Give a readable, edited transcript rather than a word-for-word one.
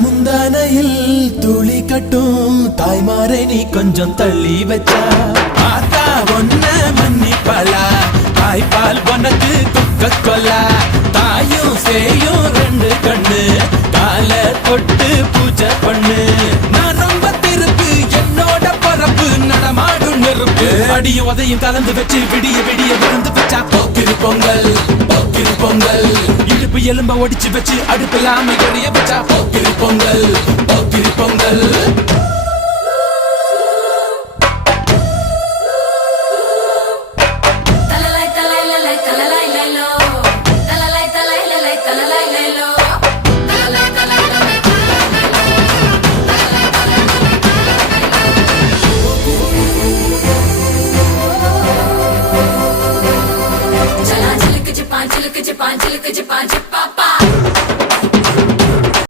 முந்தானையில் துளி கட்டும் தாய்மாரை நீ கொஞ்சம் தள்ளி வச்சா ஆத்தா ஒன்ன மன்னிப்பலா தாய்ப்பால் உனக்கு துக்க கொல்லா தாயும் சேயும் ரெண்டு கண்ணு கால தொட்டு பூஜை பண்ணு நான் ரொம்ப திருப்பு என்னோட பரப்பு நடமாடும் நெருப்பு அடியும் உதையும் கலந்து வச்சு விடிய விடிய விழுந்து வச்சா போக்கிரி பொங்கல் போக்கிரி பொங்கல் இடுப்பு எலும்ப ஒடிச்சு வச்சு அடுப்பில்லாம எரிய வச்சா